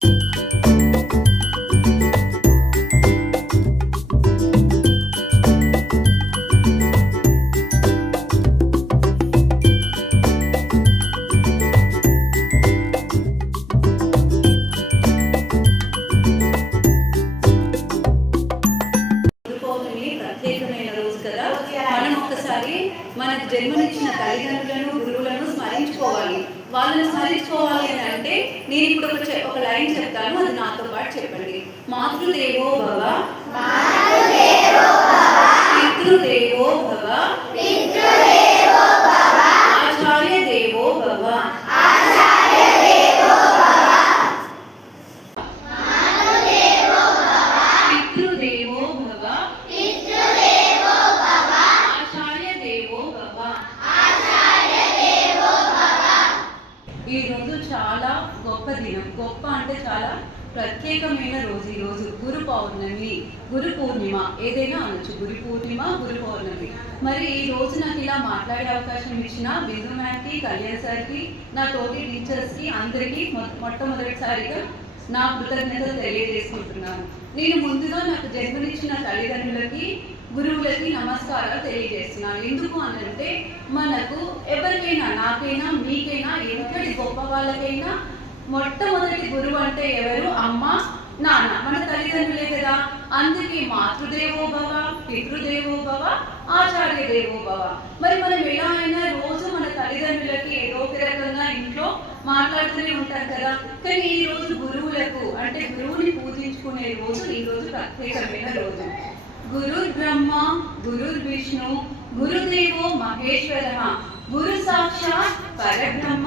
మనకు జన్మనిచ్చిన తల్లిదండ్రులను గురువులను స్మరించుకోవాలి. వాళ్ళని స్మరించుకోవాలి అని అంటే నేను ఇప్పుడు ఒక లైన్ చెప్తాను, అది నాతో పాటు చెప్పండి. మాతృదేవో భవ, పితృదేవో భవ, ఆచార్య దేవో భవ. పితృదేవో భవ, ఈ రోజు చాలా గొప్ప దినం. గొప్ప అంటే చాలా ప్రత్యేకమైన రోజు. ఈ రోజు గురు పౌర్ణమి, గురు పూర్ణిమ ఏదైనా అనొచ్చు. గురు పూర్ణిమ, గురు పౌర్ణమి. మరి ఈ రోజు నాకు ఇలా మాట్లాడే అవకాశం ఇచ్చిన బిందు మ్యామ్కి, కళ్యాణ్ సార్కి, నా తోటి టీచర్స్కి అందరికీ మొట్టమొదటిసారిగా నా కృతజ్ఞతలు తెలియజేసుకుంటున్నాను. నేను ముందుగా నాకు జన్మనిచ్చిన తల్లిదండ్రులకి, గురువులకి నమస్కారాలు తెలియజేస్తున్నాను. ఎందుకు అనంటే మనకు ఎవరికైనా, నాకైనా మీకైనా, ఎంతటి గొప్ప వాళ్ళకైనా మొట్టమొదటి గురువు అంటే ఎవరు? అమ్మ, నాన్న, మన తల్లిదండ్రులే కదా. అందుకే మాతృదేవో భవ, పితృదేవో భవ, ఆచార్య దేవో భవ. మరి మనం ఎలా అయినా రోజు మన తల్లిదండ్రులకి ఏదో ఒక రకంగా ఇంట్లో మాట్లాడుతూనే ఉంటాం కదా. కానీ ఈ రోజు గురువులకు అంటే గురువుని పూజించుకునే రోజు ఈ రోజు ప్రత్యేకమైన రోజు. గురుర్ బ్రహ్మ, గురుర్ విష్ణు, గురుదేవో మహేశ్వర, గురు సాక్షాత్ పరబ్రహ్మ,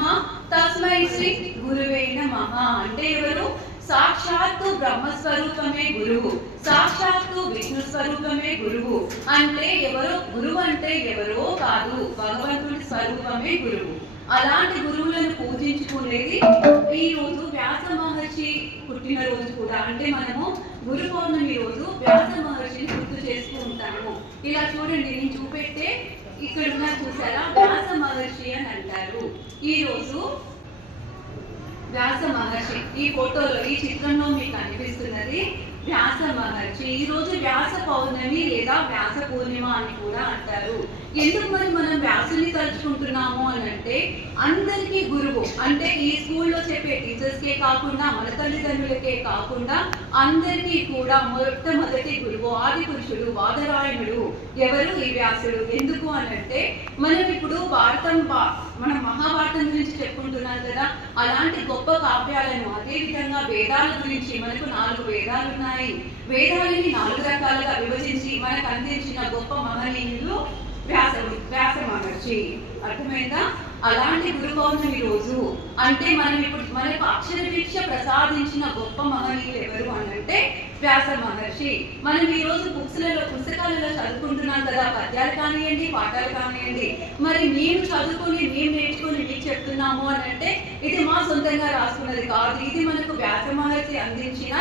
తస్మై శ్రీ గురువే నమః. అంటే ఎవరు? సాక్షాత్తు బ్రహ్మస్వరూపమే గురువు, సాక్షాత్తు విష్ణు స్వరూపమే గురువు. అంటే ఎవరు? గురువు అంటే ఎవరో కాదు, భగవంతుడి స్వరూపమే గురువు. అలాంటి గురువులను పూజించుకునేది ఈ రోజు వ్యాస మహర్షి పుట్టినరోజు కూడా. అంటే మనము గురు పౌర్ణమి రోజు వ్యాస మహర్షిని గుర్తు చేస్తూ ఉంటాము. ఇలా చూడండి, నేను చూపెట్టే ఇక్కడ ఉన్న చూసారా, వ్యాస మహర్షి అని అంటారు. ఈ రోజు వ్యాస మహర్షి ఈ ఫోటోలో, ఈ చిత్రంలో మీకు కనిపిస్తున్నది వ్యాస మహర్షి. ఈ రోజు వ్యాస పౌర్ణమి లేదా వ్యాస పూర్ణిమ అని కూడా అంటారు. ఎందుకు మరి మనం వ్యాసుని తలుచుకుంటున్నాము అని అంటే అందరికీ గురువు. అంటే ఈ స్కూల్లో చెప్పే టీచర్స్కే కాకుండా, మన తల్లిదండ్రులకే కాకుండా అందరికీ కూడా మొట్టమొదటి గురువు, ఆది పురుషుడు, వాదరాయణుడు ఎవరు? ఈ వ్యాసుడు. ఎందుకు అని అంటే మనం ఇప్పుడు మనం మహాభారతం గురించి చెప్పుకుంటున్నాం కదా. అలాంటి గొప్ప కావ్యాలను, అదేవిధంగా వేదాల గురించి, మనకు 4 వేదాలు ఉన్నాయి. వేదాలని 4 రకాలుగా విభజించి మనకు అందించిన గొప్ప మహనీయులు వ్యాస మహర్షి. అర్థమైందా? అలాంటి గురు పౌర్ణమి రోజు అంటే మనం ఇప్పుడు మనకు అక్షర దీక్ష ప్రసాదించిన గొప్ప మహనీయులు ఎవరు అనంటే వ్యాస మహర్షి. మనం ఈ రోజు పుస్తకాలలో చదువుకుంటున్నాం కదా, పద్యాలు కానివ్వండి, పాఠాలు కానివ్వండి. మరి మేము చదువుకొని, మేము నేర్చుకొని మీకు చెప్తున్నాము అని అంటే ఇది మా సొంతంగా రాసుకున్నది కాదు. ఇది మనకు వ్యాస మహర్షి అందించిన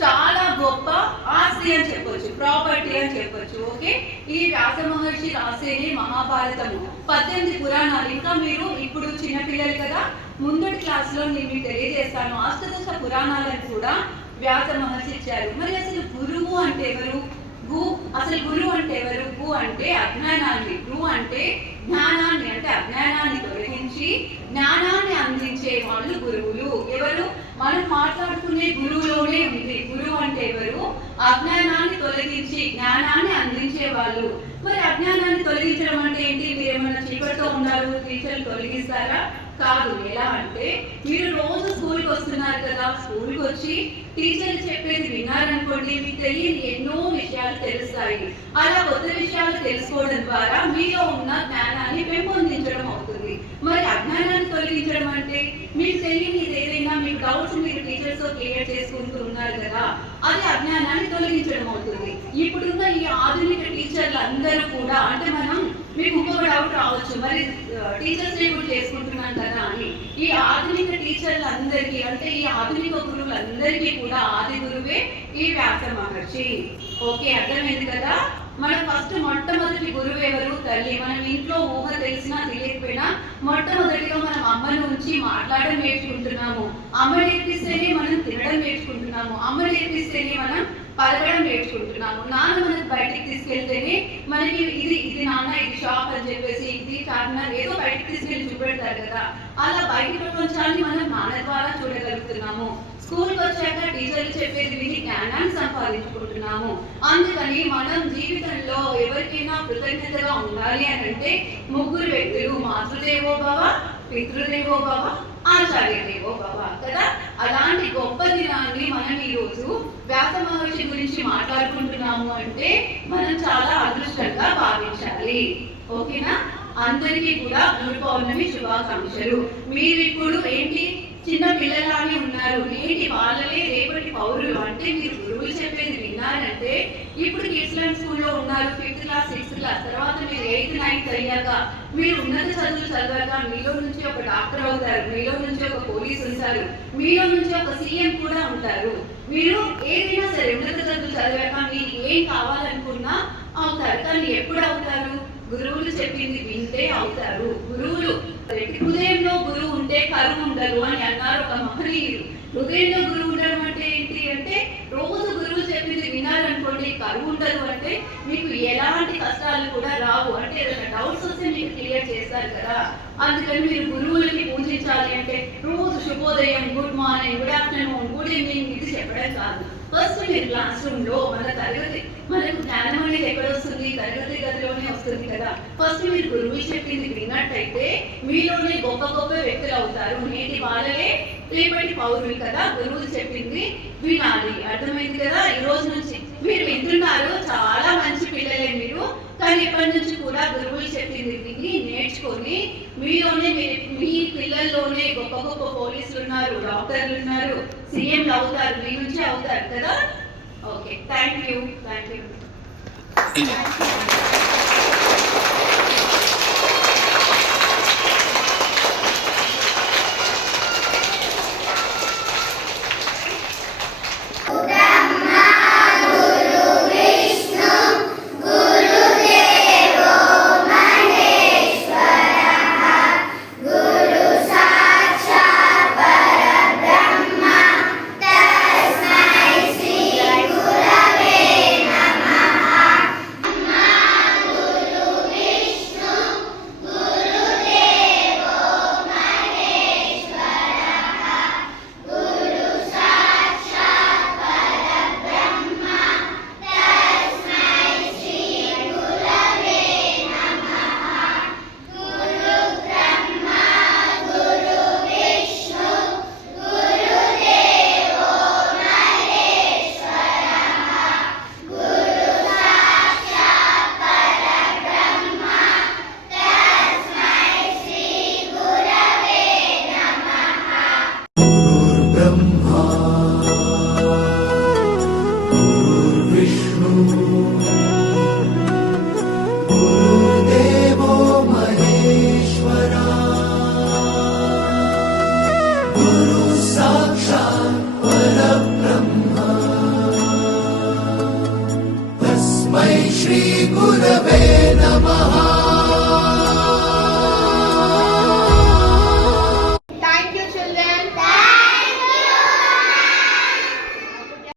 చాలా గొప్ప ఆస్తి అని చెప్పొచ్చు, ప్రాపర్టీ అని చెప్పొచ్చు. ఓకే, ఈ వ్యాస మహర్షి రాసేనే మహాభారతము, 18 పురాణాలు. ఇంకా మీరు ఇప్పుడు చిన్నపిల్లలు కదా, ముందటి క్లాస్లో నేను మీకు తెలియజేస్తాను, అష్టదశ పురాణాలను కూడా వ్యాస మహర్షి ఇచ్చారు. మరి అసలు గురువు అంటే ఎవరు? అసలు గురువు అంటే ఎవరు? గు అంటే అజ్ఞానాన్ని, గు అంటే జ్ఞానాన్ని, అంటే అజ్ఞానాన్ని తొలగించి జ్ఞానాన్ని అందించే వాళ్ళు గురువులు. ఎవరు? మనం మాట్లాడుకునే గురువులోనే ఉంది. గురువు అంటే ఎవరు? అజ్ఞానాన్ని తొలగించి జ్ఞానాన్ని అందించే వాళ్ళు. మరి అజ్ఞానాన్ని తొలగించడం అంటే ఏంటి? మీరు ఏమైనా చీకటితో ఉండాలి, టీచర్లు తొలగిస్తారా? కాదు. ఎలా అంటే మీరు రోజు స్కూల్కి వస్తున్నారు కదా, స్కూల్కి వచ్చి టీచర్లు చెప్పేది విన్నారనుకోండి, మీకు తెలియని ఎన్నో విషయాలు తెలుస్తాయి. అలా కొత్త విషయాలు తెలుసుకోవడం ద్వారా మీలో ఉన్న జ్ఞానాన్ని పెంపొందించడం అవుతుంది. మరి అజ్ఞానాన్ని తొలగించడం అంటే మీకు తెలియని ఏదైనా మీకు డౌట్స్ మీరు టీచర్స్తో క్లియర్ చేసుకుంటూ ఉన్నారు కదా, అది అజ్ఞానాన్ని తొలగించడం అవుతుంది. ఇప్పుడున్న ఈ ఆధునిక టీచర్లు అందరూ కూడా, అంటే మనం మీకు ఇంకొక డౌట్ రావచ్చు, మరి టీచర్స్ డే కూడా చేసుకుంటున్నాం కదా అని. ఈ ఆధునిక టీచర్లు అందరికీ, అంటే ఈ ఆధునిక గురువులందరికీ కూడా ఆది గురువే ఈ వ్యాస మహర్షి. ఓకే, అర్థమైంది కదా. మన ఫస్ట్ మొట్టమొదటి గురువు ఎవరు? తల్లి. మనం ఇంట్లో ఊహ తెలిసినా తెలియకపోయినా మొట్టమొదటిగా మనం అమ్మ నుంచి మాట్లాడడం నేర్చుకుంటున్నాము. అమ్మ నేర్పిస్తేనే మనం తినడం నేర్చుకుంటున్నాము. అమ్మ నేర్పిస్తేనే మనం పలకడం నేర్చుకుంటున్నాము. నాన్న మనకు బయటికి తీసుకెళ్తేనే మనకి ఇది నాన్న ఇది షాప్ అని చెప్పేసి ఇది చార్మినార్ ఏదో బయటికి తీసుకెళ్ళి చూపెడతారు కదా. అలా బయట ప్రపంచాన్ని మనం నాన్న ద్వారా చూడగలుగుతున్నాము. స్కూల్కి వచ్చాక టీచర్లు చెప్పేది విని జ్ఞానాన్ని సంపాదించుకుంటున్నాము. అందుకని మనం జీవితంలో ఎవరికైనా కృతజ్ఞతగా ఉండాలి అని అంటే ముగ్గురు వ్యక్తులు, మాతృదేవో భవ, పితృదేవో భవ, ఆచార్య దేవో భవ కదా. అలాంటి గొప్ప దినాన్ని మనం ఈరోజు వ్యాస మహర్షి గురించి మాట్లాడుకుంటున్నాము అంటే మనం చాలా అదృష్టంగా భావించాలి. ఓకేనా? అందరికీ కూడా గురు పౌర్ణమి శుభాకాంక్షలు. మీరు ఇప్పుడు ఏంటి చిన్న పిల్లలానే ఉన్నారు. నేటి వాళ్ళే రేపటి పౌరులు. అంటే మీరు గురువులు చెప్పేది విన్నారంటే ఇప్పుడు కిడ్స్ లైన్ స్కూల్లో ఉన్నారు, 5th క్లాస్ 6th క్లాస్, తర్వాత మీరు 8th 9th అయ్యాక మీరు ఉన్నత చదువులు చదివాక మీలో నుంచి ఒక డాక్టర్ అవుతారు, మీలో నుంచి ఒక పోలీస్ ఉంటారు, మీలో నుంచి ఒక సీఎం కూడా ఉంటారు. మీరు ఏదైనా సరే ఉన్నత చదువులు చదివాక మీరు ఏం కావాలనుకున్నా అవుతారు. కానీ ఎప్పుడు అవుతారు? గురువులు చెప్పింది వింటే అవుతారు. గురువులు హృదయంలో గురువు ఉంటే కరువు ఉండదు అని అన్నారు ఒక మహనీయుడు. హృదయంలో గురువు ఉండడం అంటే ఏంటి అంటే రోజు గురువు చెప్పింది వినాలనుకోండి, కరువు ఉండదు అంటే మీకు ఎలాంటి కష్టాలు కూడా రావు. అంటే ఏదైనా డౌట్స్ వస్తే మీకు క్లియర్ చేస్తారు కదా. అందుకని మీరు గురువులకి పూజించాలి అంటే రోజు శుభోదయం, good morning, good afternoon, good evening ఇది చెప్పడం కాదు. ఫస్ట్ మీరు క్లాస్ రూమ్ లో మనకు జ్ఞానం అనేది ఎక్కడ వస్తుంది? తరగతి గదిలోనే వస్తుంది కదా. ఫస్ట్ మీరు గురువు చెప్పింది విన్నట్టయితే మీలోనే గొప్ప గొప్ప వ్యక్తులు అవుతారు. నేటి వాళ్ళే రేపటి పౌరులు కదా. గురువులు చెప్పింది వినాలి. అర్థమైంది కదా? ఈ రోజు నుంచి మీరు వింటున్నారు, చాలా మంచి పిల్లలే మీరు. కానీ ఇప్పటి నుంచి కూడా గురువులు చెప్పింది విని నేర్చుకొని మీలోనే మీ పిల్లల్లోనే గొప్ప గొప్ప పోలీసులు ఉన్నారు, డాక్టర్లు ఉన్నారు, సీఎంలు అవుతారు, మీ నుంచి అవుతారు కదా. Okay, thank you. श्री गुरवे नमः।